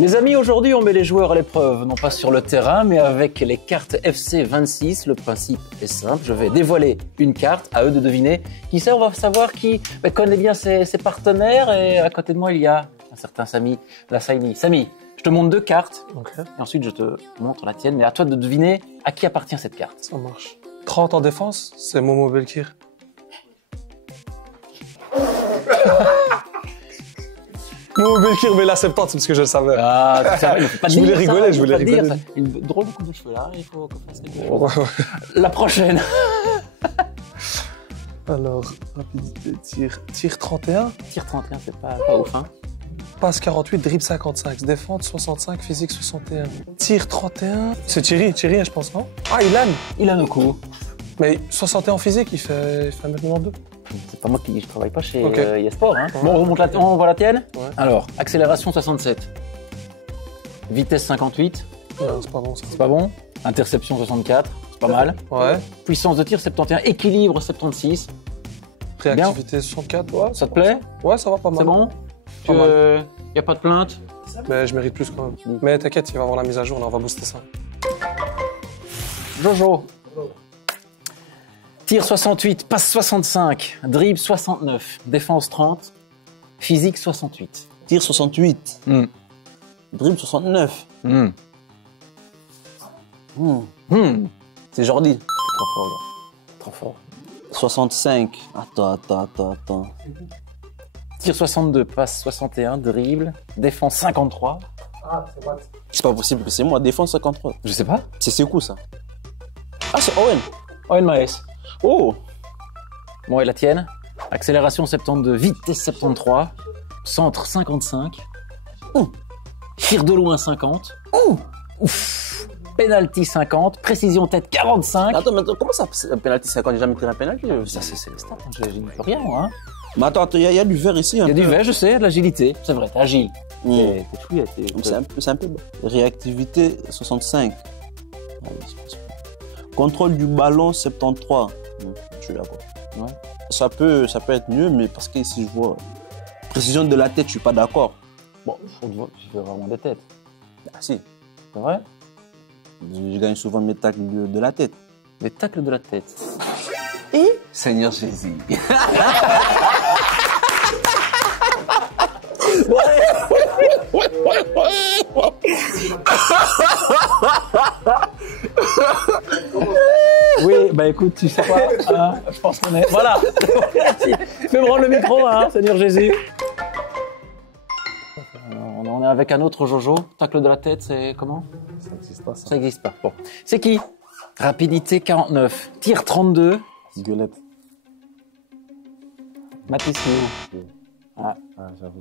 Les amis, aujourd'hui, on met les joueurs à l'épreuve, non pas sur le terrain, mais avec les cartes FC 26. Le principe est simple, je vais dévoiler une carte, à eux de deviner qui c'est. On va savoir qui connaît bien ses partenaires. Et à côté de moi, il y a un certain Samy, la Samy. Samy, je te montre 2 cartes, Okay. et ensuite je te montre la tienne. Mais à toi de deviner à qui appartient cette carte. Ça marche. 30 en défense, c'est Momo Belkir. Momo Belkir, mais la 70, c'est parce que je le savais. Ah, c'est vrai, il ne faut pas Je voulais dire rigoler, ça, je voulais il faut pas dire rigoler. ça. Une drôle de coupe de cheveux là, il faut qu'on fasse quelque chose. Ouais, ouais. La prochaine. Alors, rapidité, tir 31, Tir 31, c'est pas ouf, hein. passe 48, dribble 55, défense 65, physique 61. Tir 31, c'est Thierry, je pense, non? Ah, Ilan. Il a nos coups. Mais 61 en physique, il fait 1m92. C'est pas moi qui je travaille pas chez Ok. eSport. Hein. Bon, on voit la tienne. Ouais. Alors, accélération 67. Vitesse 58, Non, c'est pas bon ça. c'est pas bon. Interception 64, c'est pas mal. Ouais. Puissance de tir 71, équilibre 76. Réactivité 64, ouais. Ça te plaît? Ouais, ça va pas mal. C'est bon? Pas mal. Y a pas de plainte? Mais je mérite plus quand même. Mais t'inquiète, il va avoir la mise à jour, là, on va booster ça. Jojo. Tir 68, passe 65, dribble 69, défense 30, physique 68. Tir 68. Hmm. Dribble 69. Hmm. Hmm. Hmm. C'est Jordi. Trop fort, gars. Trop fort. 65. Attends. Tir 62, passe 61, dribble, défense 53. C'est pas possible que c'est moi. Défense 53. Je sais pas. C'est Sekou, ça. Ah, c'est Owen. Owen Maes. Oh. Bon, et la tienne? Accélération 72, vitesse 73, centre 55, tir de loin 50, ouf, penalty 50, précision tête 45. Attends, mais comment ça, penalty 50? J'ai jamais tiré un penalty. Ça, c'est les stats, hein. J'ai plus rien, moi. Hein. Mais attends, il y a du vert ici. Il y a du vert, je sais, de l'agilité. C'est vrai, t'es agile. Hmm. T'es fouillé, C'est un peu bon. Réactivité 65. Allez, c'est pas ça. Contrôle du ballon 73. Je suis d'accord. Ouais. Ça peut être mieux, mais parce que si je vois précision de la tête, je suis pas d'accord. Bon, je fais vraiment des têtes. Ah si, C'est vrai? je gagne souvent mes tacles de la tête. Des tacles de la tête. Seigneur Jésus. Oui, bah écoute, tu sais quoi, hein, je pense qu'on est... Voilà. Fais-moi prendre le micro, hein, Seigneur Jésus. On est avec un autre Jojo. Tacle de la tête, c'est comment? Ça n'existe pas, ça. Ça n'existe pas. Bon. C'est qui? Rapidité 49. Tir 32. Gueulette. Matisse. Ah. Ah, j'avoue.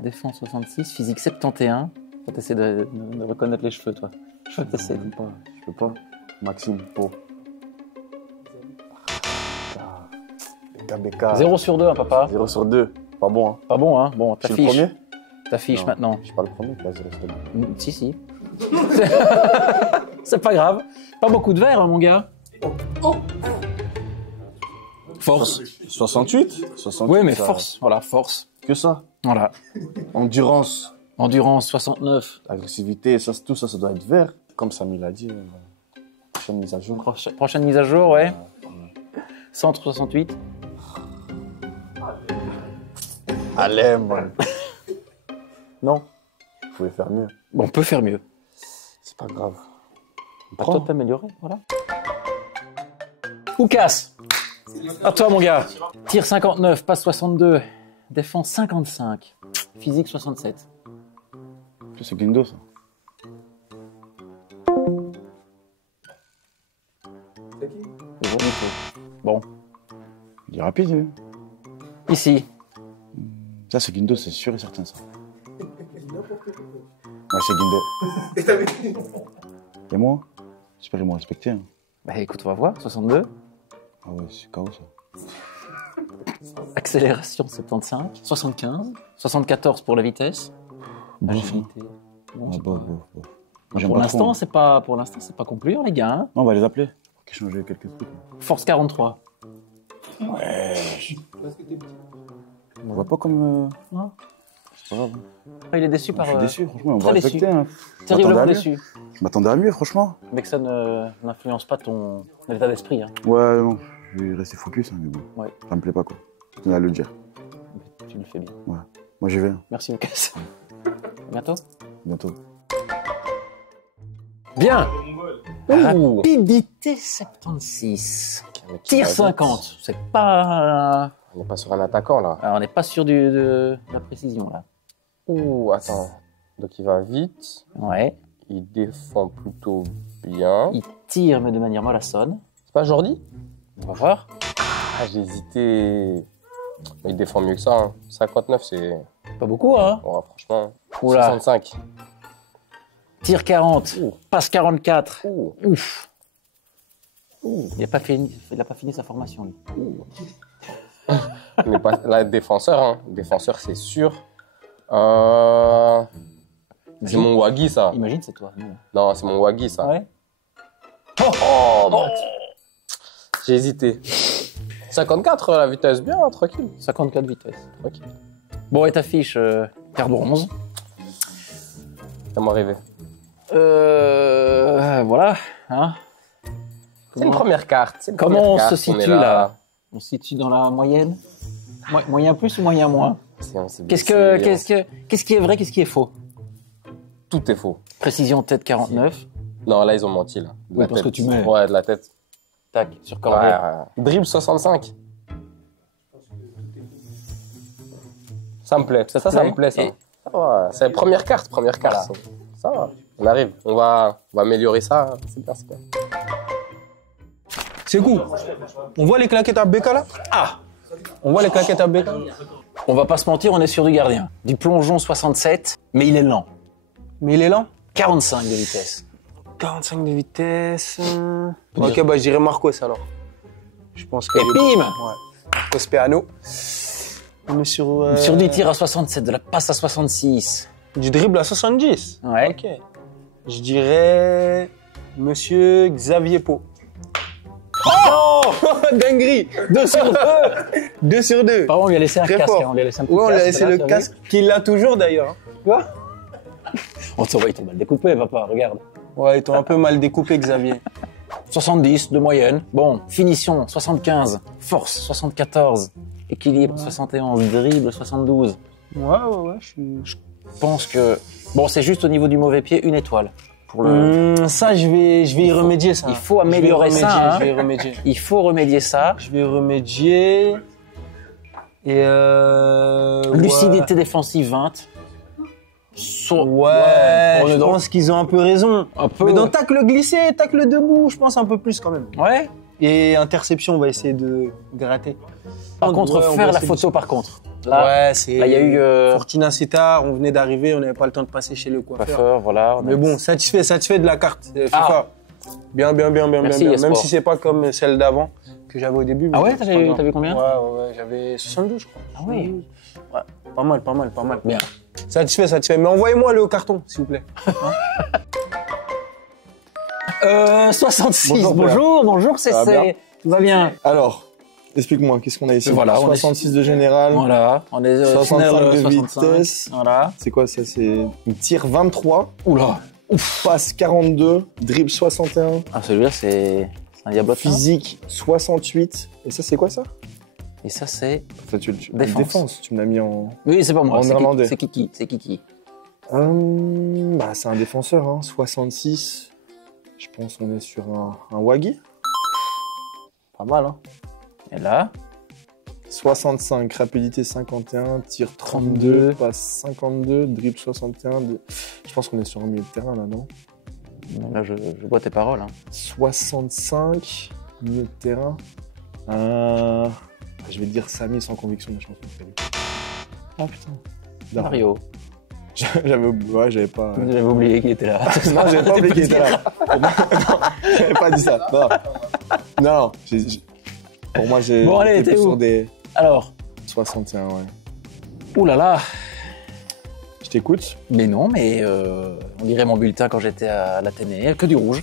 Défense 66. Physique 71. Faut t'essayer de reconnaître les cheveux, toi. Je vais t'essayer. Je peux pas. Maxime, pour. KBK. 0 sur 2, hein, papa. 0 sur 2. Pas bon, hein. Pas bon, hein. Bon, Je suis le t'affiches. premier? T'affiches Non. maintenant. Je suis pas le premier qui a 0 sur 2. Si. C'est pas grave. Pas beaucoup de verre, hein, mon gars. Force. 68. Oui, mais ça- force. Voilà, force. Que ça. Voilà. Endurance. Endurance 69. Agressivité, ça, tout ça, ça doit être vert. Comme Samy l'a dit, prochaine mise à jour. Prochaine mise à jour, ouais. Centre 68. Allez, man. Non, vous pouvez faire mieux. Bon, on peut faire mieux. C'est pas grave. À toi de t'améliorer, voilà. Oukas. À toi, mon gars. Tir 59, passe 62, défense 55, physique 67. C'est Guindo, ça. Bon, Il est rapide, hein. ici. Ça, c'est Guindo, c'est sûr et certain, ça. Ouais, c'est Guindo. Et moi? J'espère qu'ils m'ont respecté. Hein. Bah écoute, on va voir. 62. Ah ouais, c'est KO, ça. Accélération 75, 75, 74 pour la vitesse. Bof, hein. Agilité. Bon, Ah, c'est bof, pas- bof, bof. Moi, j'aime Pour pas l'instant, trop, hein. c'est pas concluant, les gars. Hein. Non, on va les appeler. Faut qu'ils changent quelques trucs. Force 43. On voit pas comme... Non. c'est pas grave. Il est déçu par... Je suis déçu, franchement, on très va déçu. respecter. Hein. Terriblement m'attendais à déçu. Je m'attendais à mieux, franchement. Mais que ça n'influence pas ton état d'esprit. Hein. Ouais, non, je vais rester focus, hein, mais bon. Ouais. Ça me plaît pas, quoi. Je tenais à le dire. Mais tu le fais bien. Ouais. Moi, j'y vais. Hein. Merci Lucas. À bientôt. Bientôt. Bien. Ouh. Rapidité 76. Mais qui Tir va vite. 50. C'est pas... On n'est pas sur un attaquant là. Alors, on n'est pas sûr de la précision là. Ouh, attends. Donc il va vite, Ouais. il défend plutôt bien. Il tire mais de manière mollassonne. C'est pas Jordi? On va voir. Ah, j'ai hésité. Mais il défend mieux que ça. Hein. 59, c'est. Pas beaucoup, hein. Ouais, franchement. Oula. 65. Tire 40. Ouh. Passe 44. Ouh. Ouf. Ouh. Il n'a pas fini sa formation, lui. On n'est pas là, défenseur. Hein. Défenseur, c'est sûr. C'est mon Waggy, ça. Imagine, c'est toi. nous. Non, c'est mon Waggy, ça. Ouais. Oh, bah, j'ai hésité. 54, la vitesse, bien, tranquille. 54 vitesse. Tranquille. Bon, et ta fiche, carte bronze. Ça m'est arrivé. Voilà. Hein. C'est une première carte. c'est une Comment première on carte, se situe est là On se situe dans la moyenne Moyen plus ou moyen moins C'est Qu'est-ce qui est vrai, qu'est-ce qui est faux Tout est faux. Précision tête 49. Non, là, ils ont menti, là. De Oui, la parce tête. que tu mets. Ouais, de la tête. Tac, sur Ouais, cordée. ouais. Dribble 65. Ça me plaît. Ça te me plaît plaît, ça. Et- Ça va. C'est la première carte. Voilà. Ça va. On arrive. On va améliorer ça. C'est bien, c'est bien. C'est cool. On voit les claquettes à Becca là? Ah On voit les claquettes à Becca? On va pas se mentir, on est sur du gardien. Du plongeon 67, mais il est lent. Mais il est lent. 45 de vitesse. 45 de vitesse. Ok, bah je dirais Marcos alors. Je pense que. Et bim Ouais. Cospeano. On est sur. Sur du tir à 67, de la passe à 66. Du dribble à 70. Ouais. Ok. Je dirais. Monsieur Xavier Pau. Oh dinguerie 2 sur 2 2 sur 2. Par contre, on lui a laissé un Très casque. fort. Hein, on lui a laissé un petit Ouais, on lui a casque, laissé là, le tu as vu casque qu'il a toujours d'ailleurs. Tu vois? On te voit, il t'a mal découpé, papa, regarde. Ouais, ils t'ont un peu mal découpé, Xavier. 70 de moyenne. Bon, finition 75, force 74, équilibre 71, dribble 72. Ouais, je Je pense que bon, c'est juste au niveau du mauvais pied une étoile. Pour le... ça, je vais y remédier, ça. il faut améliorer ça, hein. Je vais y remédier. Il faut remédier ça. Je vais y remédier. Et Lucidité défensive 20. Ouais, on est je dans- pense qu'ils ont un peu raison. Un peu. Mais dans tacle glissé, tacle debout, je pense un peu plus quand même. Ouais. Et interception, on va essayer de gratter. Par contre, Ouais, on faire va la essayer photo par contre. de- Là, ouais, c'est. là, il y a eu Fortuna c'est tard, on venait d'arriver, on n'avait pas le temps de passer chez le coiffeur. coiffeur, voilà. on a- Mais bon, satisfait de la carte. FIFA. Bien. Merci, Même Yasport. si c'est pas comme celle d'avant que j'avais au début. Ah mais ouais, c'est t'as pas vu grave. combien? Ouais, j'avais 72, je crois. Ah oui. Ouais, pas mal. Bien. Satisfait. Mais envoyez-moi le carton, s'il vous plaît. 66. Bonjour, Bonjour, c'est Ça va bien tout va bien. Alors, explique-moi, qu'est-ce qu'on a ici? Voilà, on est- 66 de général. Voilà, on est 65 de 65. vitesse. Voilà. C'est quoi ça? C'est une tir 23, Oula. passe 42, dribble 61, Ah, celui-là, c'est un diablotin. physique 68. Et ça, c'est quoi ça? Et ça, c'est. Ça, Défense. Tu me l'as mis en. Oui, c'est pas moi. En c'est néerlandais. C'est Kiki. C'est Kiki. Bah, c'est un défenseur, hein. 66. Je pense qu'on est sur un Waggy. Pas mal, hein. Et là, 65, rapidité 51, tir 32, passe 52, dribble 61. Je pense qu'on est sur un milieu de terrain là, non? là, je vois tes paroles. Hein. 65, milieu de terrain. Je vais dire Samy sans conviction, mais je pense que c'est lui. Ah putain. Daron. Mario. J'avais pas. J'avais oublié qu'il était là. Non, j'avais pas oublié qu'il était là. Non, j'avais pas dit ça. Non. Pour moi, j'ai. Bon, allez, j'étais t'es plus où? sur des Alors, 61, ouais. ouh là là. Je t'écoute. Mais non, mais on dirait mon bulletin quand j'étais à l'Athénée, que du rouge.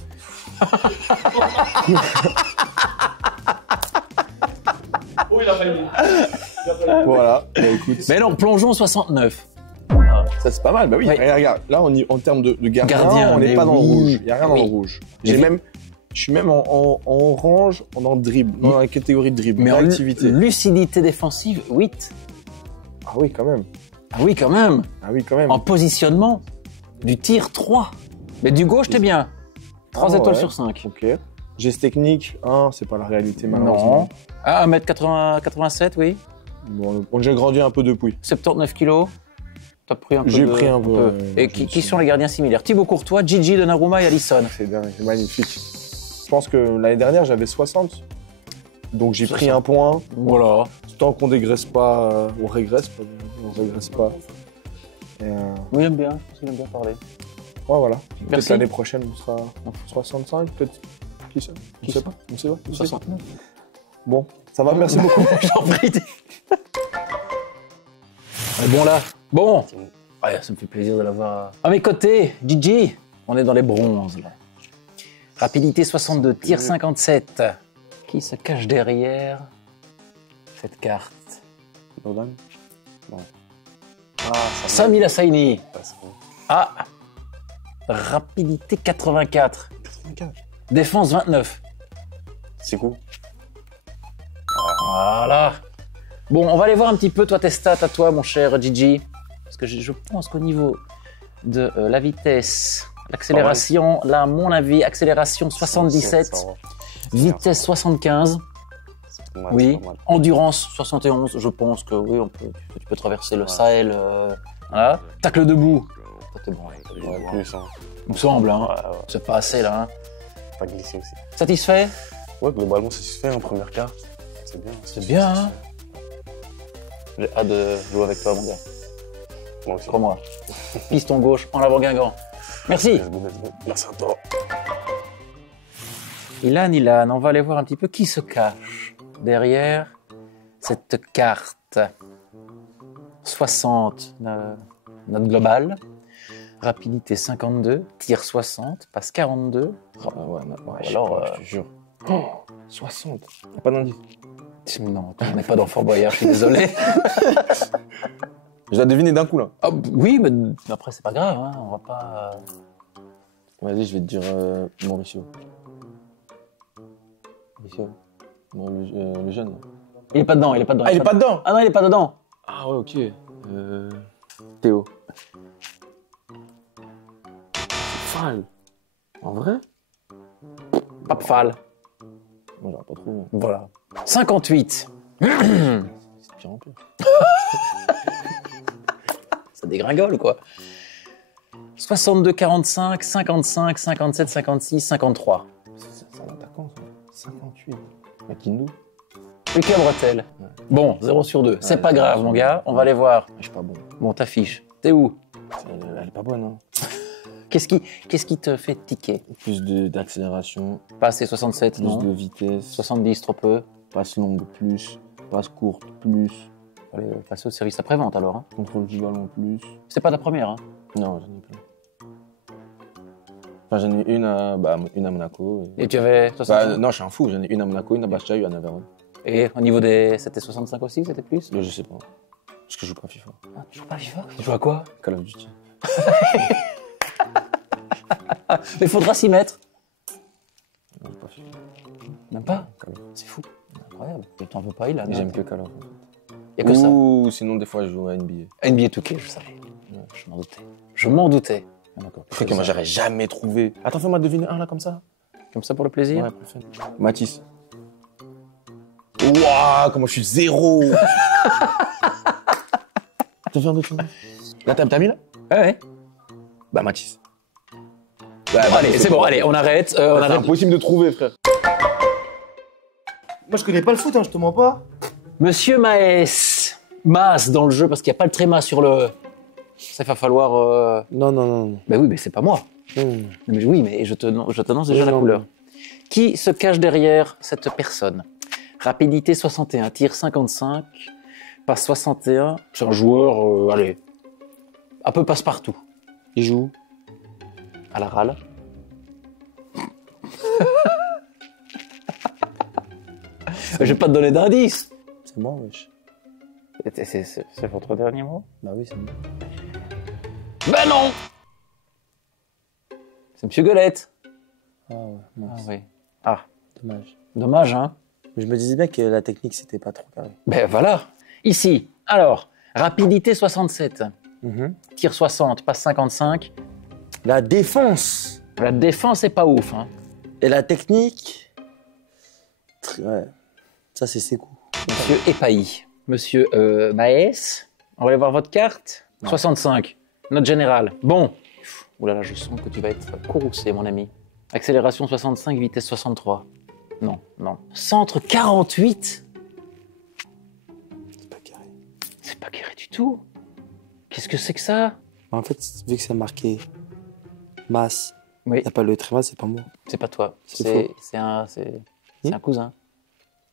Voilà. Bah, écoute. Mais non, plongeon 69. ça. Ça, c'est pas mal. Bah oui, Oui. regarde. Là, en termes de gardien, on mais n'est pas dans le oui. rouge. Il n'y a rien dans Oui. le rouge. Mais vi- Je suis même en orange, en dribble, dans la catégorie de dribble, Mais en activité. lucidité défensive, 8. Ah oui, quand même. Ah oui, quand même. Ah oui, quand même. En positionnement, du tir 3. Mais du gauche, t'es bien. 3 Ah, étoiles ouais. sur 5. Ok. Geste technique, 1, c'est pas la réalité, malheureusement. Non. Ah, 1m87, oui. Bon, on a déjà grandi un peu depuis. 79 kilos. T'as pris un peu J'ai de- pris un peu, ouais, Et je me qui suis- sont les gardiens similaires? Thibaut Courtois, Gigi Donnarumma et Alisson. C'est dingue, c'est magnifique. Je pense que l'année dernière, j'avais 60. Donc j'ai pris 60. un point. Voilà. Tant qu'on dégraisse pas, on régresse pas. On régresse pas. Et Oui, il aime bien. Je pense qu'il aime bien parler. ouais, voilà. Peut-être Merci. l'année prochaine, on sera 65, peut-être. Qui sait? On Qui sait sait? pas. On sait pas. On sait pas. 69. Bon, ça va, merci beaucoup. J'en prie. Bon là. Bon. Ouais, ça me fait plaisir de l'avoir à mes côtés. Gigi. On est dans les bronzes là. Rapidité 62, tir 57. Qui se cache derrière cette carte? Jordan? Ah, Sami Lassaini. c'est bon. Ah. Rapidité 84. 84. Défense 29. C'est cool. Voilà. Bon, on va aller voir un petit peu toi tes stats à toi, mon cher Gigi. Parce que je pense qu'au niveau de la vitesse, l'accélération, là, à mon avis, accélération 77, Ça va. vitesse 75, C'est pas mal, oui, c'est pas mal. endurance 71, je pense que oui, tu peux traverser le Sahel. Voilà. Tacle debout. Toi, t'es bon, Ouais, plus, hein. il me semble, hein. Ouais, ouais. C'est pas assez là. Hein. Pas glissé aussi. Satisfait? Ouais, globalement, c'est satisfait en première carte. C'est bien. C'est bien, hein. J'ai hâte de jouer avec toi, mon gars. Moi aussi. Crois-moi. Piston gauche en avant Guingamp. Merci. Let's go, let's go. Merci à toi. Ilan, on va aller voir un petit peu qui se cache derrière cette carte. 60, notre global. Rapidité 52, tir 60, passe 42. Ouais, alors, je te jure. 60. Y'a pas d'indice. Non, on n'est pas dans Fort Boyard, je suis désolé. Je dois deviner d'un coup, là. Ah, oui, mais après, c'est pas grave, hein, on va pas. Vas-y, je vais te dire Mauricio. Mauricio. Non, le jeune. Là. Il est pas dedans, il est pas dedans. Ah, il est pas dedans. Ah non, il est pas dedans. Ah ouais, ok. Théo. Fall. En vrai? Pape Fall. Moi, j'aurais pas trouvé. Voilà. 58. C'est de pire en pire. Ça dégringole, quoi. 62, 45, 55, 57, 56, 53. C'est un attaquant, ça. 58. Makindou. Lucas Bretel. Bon, 0 sur 2. C'est pas grave, mon gars. On va aller voir. Je suis pas bon. Bon, t'affiches. T'es où? Elle est pas bonne, hein. Qu'est-ce qui te fait tiquer? Plus d'accélération, Pas assez 67, plus non. de vitesse, 70, trop peu. passe longue plus, passe courte plus, Allez, passer au service après-vente, alors. Hein. contrôle du ballon plus. C'est pas ta première, hein. Non, j'en ai plein. Enfin, j'en ai une à Monaco. Et tu avais 65. Non, je suis un fou. J'en ai une à Monaco, une à Bastia, une à Navarone. Et au niveau des... C'était 65 aussi, c'était plus? Là, je sais pas. Parce que je joue pas à FIFA. Ah, tu joues pas à FIFA? Tu joues à quoi? Call of Duty. Mais faudra s'y mettre. Je joue pas à FIFA. Même pas? Call of. C'est fou. Incroyable. Je t'en veux pas, il a. J'aime que Call of. Il y a que ça. Ou sinon, des fois, je joue à NBA. NBA 2K, je savais. Je m'en doutais. Je m'en doutais. Ah, d'accord. Je crois que moi, j'aurais jamais trouvé. Attends, fais-moi deviner un là comme ça. Comme ça pour le plaisir? Ouais, plus fun. Matisse. Waouh, comment je suis zéro. T'as fait un autre film? Là, t'as mis là? Ouais. Bah, Matisse. Bon, allez, c'est bon, allez, on arrête. On C'est arrête. impossible de trouver, frère. Moi, je connais pas le foot, hein, je te mens pas. Monsieur Maes. Mas dans le jeu, parce qu'il n'y a pas le tréma sur le. Ça va falloir. Non, non, non. Ben oui, mais c'est pas moi. Mais oui, mais je t'annonce déjà la couleur. Qui se cache derrière cette personne? Rapidité 61, tir 55, passe 61. C'est un joueur, allez, un peu passe-partout. Il joue à la râle. Je vais pas te donner d'indice. C'est moi, wesh. C'est votre dernier mot? Bah oui, c'est moi. Ben non. C'est Monsieur Golette. Ah ouais, mince. Ah oui. Ah, Dommage. dommage, hein. Mais je me disais bien que la technique, c'était pas trop carré. Ben voilà. Ici, alors, rapidité 67, tir 60, passe 55. La défense La défense est pas ouf, hein. et la technique. Ouais. Ça, c'est ses coups. Monsieur Épailly. Monsieur Maes, on va aller voir votre carte. 65, note générale. Bon. Ouh là là, je sens que tu vas être courroucé, mon ami. Accélération 65, vitesse 63. Non, non. Centre 48. C'est pas carré. C'est pas carré du tout. Qu'est-ce que c'est que ça? En fait, vu que c'est marqué masse, Oui. t'as pas le tréma, c'est pas moi. C'est pas toi. C'est C'est un cousin.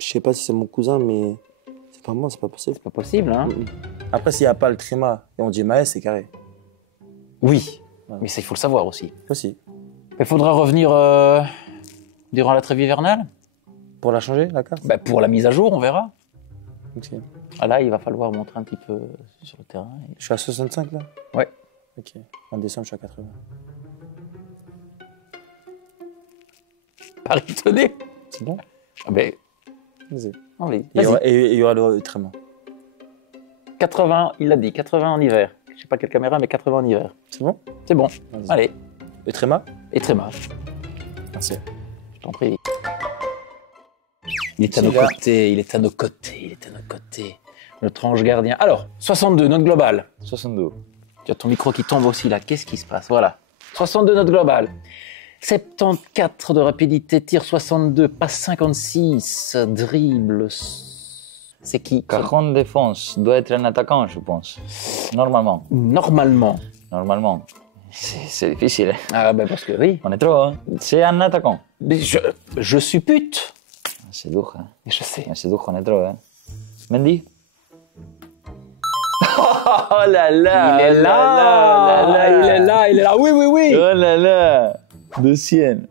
Je sais pas si c'est mon cousin, mais c'est pas moi, c'est pas possible. C'est pas possible, hein? Après, s'il n'y a pas le tréma et on dit maes, c'est carré. Oui. Ouais. Mais ça, il faut le savoir aussi. Aussi. Il faudra revenir durant la trêve hivernale. Pour la changer, la carte? Bah, pour la mise à jour, on verra. Ok. Ah là, il va falloir montrer un petit peu sur le terrain. Je suis à 65 là? Ouais. Ok. En décembre, je suis à 80. Paris tenez. C'est bon? Ah ben, Vas-y. allez, Et il y vas-y. aura- et il y aura le tréma. 80, il l'a dit, 80 en hiver. Je sais pas quelle caméra, mais 80 en hiver. C'est bon? C'est bon. Vas-y. Allez, Le tréma? et tréma, Merci. je t'en prie. Il est à Il nos va. côtés, il est à nos côtés, il est à nos côtés. Notre ange gardien. Alors, 62, note globale. 62. Tu as ton micro qui tombe aussi là. Qu'est-ce qui se passe? Voilà. 62 notes globales. 74 de rapidité, tir 62, passe 56, dribble. C'est qui? Cajon défense doit être un attaquant, je pense. Normalement. Normalement. Normalement. C'est difficile. Ah ben parce que oui. On est trop, hein. C'est un attaquant. Mais je suppute. C'est dur, hein. Je sais. C'est dur, on est trop, hein. Mendy? Oh là là. Il est là. Il est là. Il est là. Oui, oui, oui. Oh là là. Deuxième.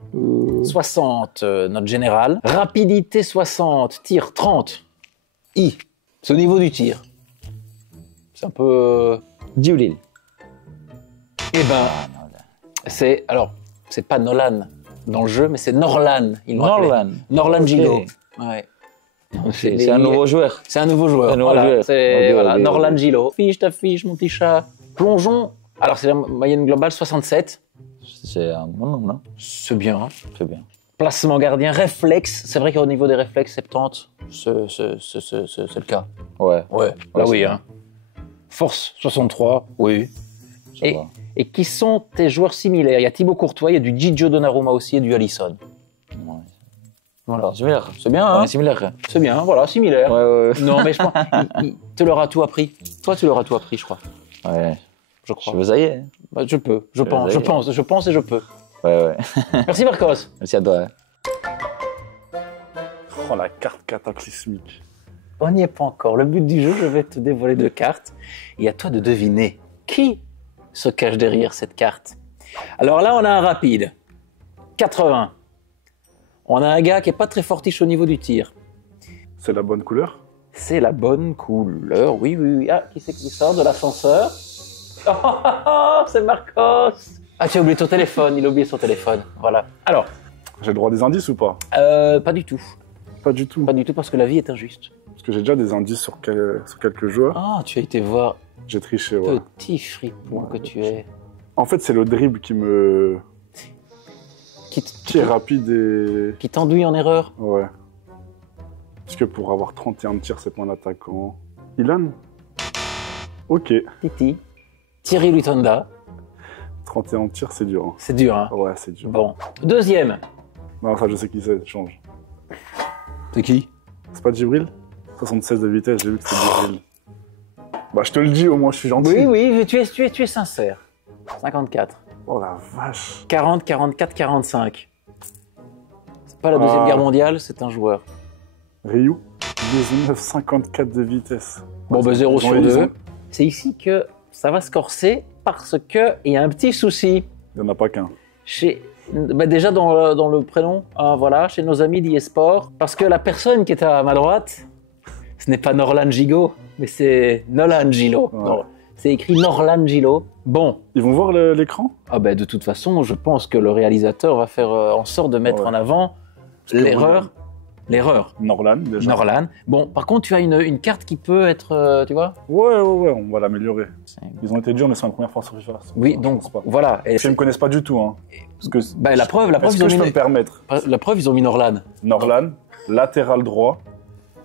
60, note générale. Rapidité 60, tir 30. C'est au niveau du tir. C'est un peu... Djibril. Eh ben, c'est... Alors, c'est pas Nolan dans le jeu, mais c'est Norlan. Ils l'ont appelé. Norlan. Norlan Ok. Gigo. Ouais. C'est un nouveau joueur. C'est un nouveau joueur. Un nouveau Voilà, joueur. c'est Ok, voilà, ok, Norlan ok. Gilo. Fiche ta fiche, mon petit chat. Plongeons. Alors, c'est la moyenne globale 67. C'est un bon nombre, non? C'est bien. Hein. Très bien. Placement gardien, réflexe. C'est vrai qu'au niveau des réflexes, 70, c'est le cas. Ouais. Ouais, là c'est oui. bien. Hein. Force 63, oui. Ça Et, va. et qui sont tes joueurs similaires? Il y a Thibaut Courtois, il y a du Gigio Donnarumma aussi et du Alisson. Ouais. Voilà. Similaire. C'est bien, On hein? est similaire. C'est bien, voilà, similaire. Ouais, ouais, Non, mais je pense, il te leur a tout appris. Toi, tu leur as tout appris, je crois. ouais. Ouais. Je Je crois. veux y aller. Bah, je peux, je pense et je peux. Ouais, ouais. Merci Marcos. Merci à toi. Hein. Oh, la carte cataclysmique. On n'y est pas encore. Le but du jeu, je vais te dévoiler deux cartes. Et à toi de deviner qui se cache derrière cette carte. Alors là, on a un rapide. 80. On a un gars qui est pas très fortiche au niveau du tir. C'est la bonne couleur? C'est la bonne couleur. Oui, oui, oui. Ah, qui c'est qui sort de l'ascenseur? Oh, c'est Marcos. Ah, tu as oublié ton téléphone. Il a oublié son téléphone. Voilà. Alors, J'ai le droit des indices ou pas? pas du tout. Pas du tout. Pas du tout parce que la vie est injuste. Parce que j'ai déjà des indices sur quelques joueurs. Ah, tu as été voir J'ai triché, ouais. petit fripon que tu es. En fait, c'est le dribble qui est rapide et... Qui t'enduit en erreur. Ouais. Parce que pour avoir 31 tirs, c'est pas un attaquant. Ilan? Ok. Titi. Thierry Lutonda. 31 tirs, c'est dur. Hein. C'est dur, hein. Ouais, c'est dur. Bon. Deuxième. Non, ça, je sais qui c'est. Change. C'est qui? C'est pas Djibril? 76 de vitesse, j'ai vu que c'était Djibril. Bah, je te le dis, au moins, je suis gentil. Oui, oui, tu es sincère. 54. Oh la vache. 40, 44, 45. C'est pas la Deuxième Ah. Guerre mondiale, c'est un joueur. Ryu? 19, 54 de vitesse. Bon, bah 0 Ils ont- sur ils 2. ont- C'est ici que ça va se corser parce que il y a un petit souci. Il n'y en a pas qu'un. Déjà dans le prénom, voilà, chez nos amis d'eSport, parce que la personne qui est à ma droite, ce n'est pas Norlan Gigo, mais c'est Nolan Gilo. Ouais. Non, C'est écrit Norlan-Gilo. Bon, Ils vont voir l'écran? ah ben, de toute façon, je pense que le réalisateur va faire en sorte de mettre Ouais. en avant l'erreur. L'erreur. Norlan, déjà. Norlan. Bon, par contre, tu as une carte qui peut être, tu vois. Ouais, on va l'améliorer. Ils ont été durs, mais c'est ma première fois sur FIFA. Oui, Je donc pense pas. voilà. Et Ils ne me connaissent pas du tout. Hein. Parce que, bah, la preuve, est-ce que je peux me permettre? ils ont mis Norlan. Norlan, latéral droit,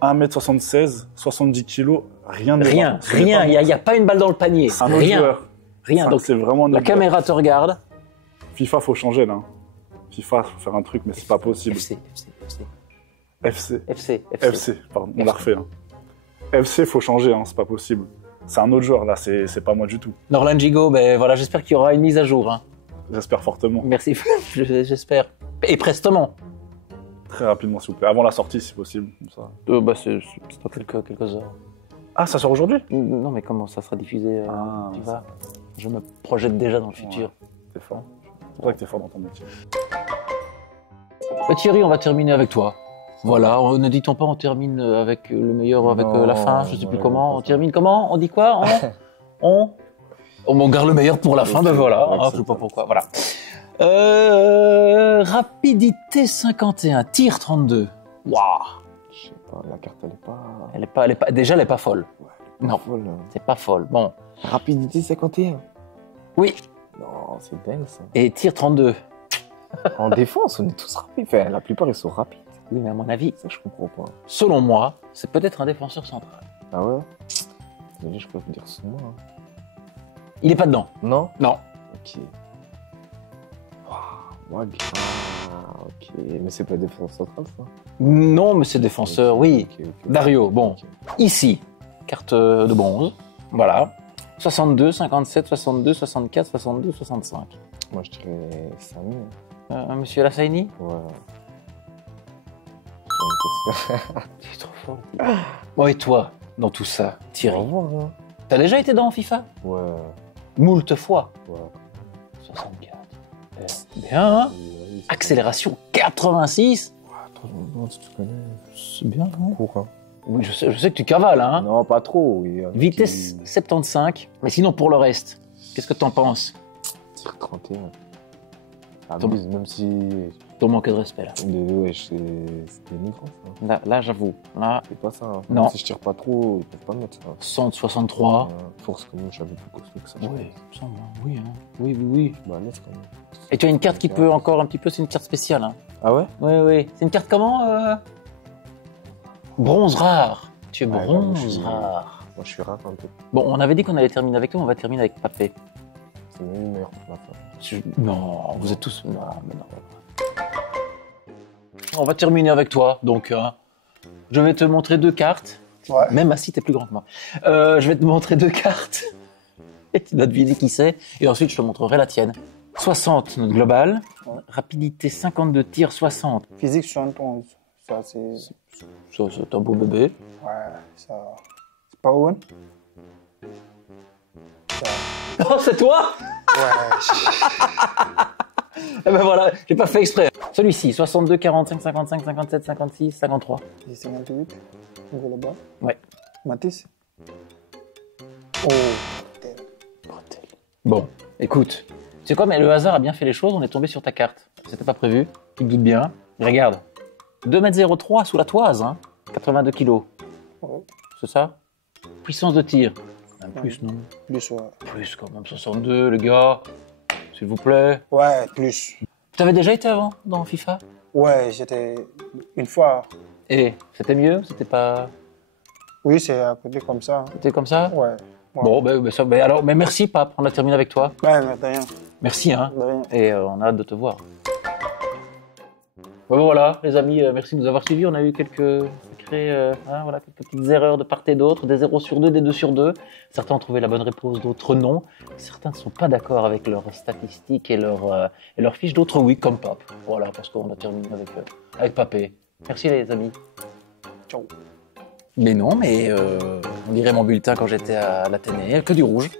1m76, 70 kg, rien de Rien, rien. Il n'y a pas une balle dans le panier. C'est un autre Rien, joueur. rien. Donc c'est vraiment un la autre joueur. caméra te regarde. FIFA, faut changer là. FIFA, faut faire un truc, mais c'est pas possible. FC, pardon, on l'a refait. Hein. FC, faut changer, hein, c'est pas possible. C'est un autre joueur là, c'est pas moi du tout. Norlan Gigo, ben voilà, j'espère qu'il y aura une mise à jour. Hein. J'espère fortement. Merci, j'espère. Et prestement. Très rapidement, s'il vous plaît. Avant la sortie, si possible. Comme ça. Bah, c'est dans quelques heures. Ah, ça sort aujourd'hui? Non, mais comment ça sera diffusé Ah, tu vois. Je me projette déjà dans le futur. T'es fort. C'est vrai que t'es fort dans ton métier. Thierry, on va terminer avec toi. Voilà, ne dit-on pas on termine avec le meilleur, avec Non, la fin, je sais plus ouais, comment. pas On ça. termine comment? On dit quoi? On garde le meilleur pour la fin, ben voilà. Ouais, Je c'est sais pas ça. pourquoi, voilà. Rapidité 51, tir 32. Waouh! Je sais pas, la carte, elle est pas. Déjà, elle est pas folle. Non, folle. c'est pas folle. Bon. Rapidité 51. Oui. Non, c'est dingue ça. Et tir 32. En défense, on est tous rapides. Enfin, la plupart, ils sont rapides. Oui, mais à mon avis, Ça, je comprends pas. selon moi, c'est peut-être un défenseur central. Ah ouais? Désolé, je peux vous dire sur moi. Hein. Il est pas dedans. Non? Non. Ok. Wag. Ah, ok. Mais c'est pas défense centrale, ça? Non, mais c'est défenseur, oui. Ok. Dario, bon. Ok. Ici, carte de bronze. Voilà. 62, 57, 62, 64, 62, 65. Moi, je dirais Samy. Monsieur Lassaini? Ouais. Tu es trop fort. Bon, et toi, dans tout ça, On Thierry, va voir, hein. t'as déjà été dans FIFA? Ouais. Moult fois. Ouais. 64. Bien, hein? Accélération 86. Attends, non, tu te connais. C'est bien, hein? Cours, hein. Oui, je sais que tu cavales, hein? Non, pas trop. Oui. Vitesse 75. Mais sinon, pour le reste, qu'est-ce que t'en penses? Tir 31. Ah, Tom- même si. Ton manque de respect, là. Ouais, c'était dénigrant, ça. Là, j'avoue. Là, C'est pas ça. Hein. Non. Même si je tire pas trop, ils peuvent pas me mettre ça. 163. Force comme je suis un peu plus costaud que ça. Oui, il me semble, hein. Oui, hein. Oui, oui, oui. Bah, laisse quand même. Et tu as une carte qui peut encore un petit peu, c'est une carte spéciale, hein. Ah ouais? Oui, oui. C'est une carte comment Bronze rare. Tu es Ouais, bronze je suis- rare. Moi, je suis rare un peu. Bon, on avait dit qu'on allait terminer avec toi, on va terminer avec Papé. C'est même meilleur pour la fin. Non, vous êtes tous... Non, mais non. On va terminer avec toi, donc je vais te montrer deux cartes. Ouais. Même assis, t'es plus grand que moi. Je vais te montrer deux cartes. Et tu dois deviner qui c'est. Et ensuite, je te montrerai la tienne. 60, notre global. Rapidité 52, tir 60. Physique 71. Ça, c'est. Ça, c'est un beau bébé. Ouais, ça. C'est pas Owen? Oh, c'est toi? Ouais. Eh ben voilà, j'ai pas fait exprès. Celui-ci, 62, 45, 55, 57, 56, 53. J'ai 58. On va là-bas. Ouais. Matisse. Oh. Bon, écoute, tu sais quoi, mais le hasard a bien fait les choses, on est tombé sur ta carte. C'était pas prévu, tu te doutes bien. Regarde, 2,03 m sous la toise, hein, 82 kilos. Ouais. C'est ça? Puissance de tir. Même plus, non? Plus, ouais. Plus quand même, 62, les gars. S'il vous plaît. Ouais, plus. T'avais déjà été avant dans FIFA? Ouais, j'étais une fois. Et c'était mieux? C'était pas... Oui, c'est à côté comme ça. C'était comme ça? Ouais. Ouais. Bon, alors, mais merci, Pape, on a terminé avec toi. Ouais, mais de rien. Merci, hein. De rien. Et on a hâte de te voir. Bon, voilà, les amis, merci de nous avoir suivis. On a eu quelques sacrés, voilà, quelques petites erreurs de part et d'autre, des 0 sur 2, des 2 sur 2. Certains ont trouvé la bonne réponse, d'autres non. Certains ne sont pas d'accord avec leurs statistiques et leurs fiches, d'autres oui, comme Pape. Voilà, parce qu'on a terminé avec Papé. Merci les amis. Ciao. Mais non, mais on dirait mon bulletin quand j'étais à l'Athénée, que du rouge.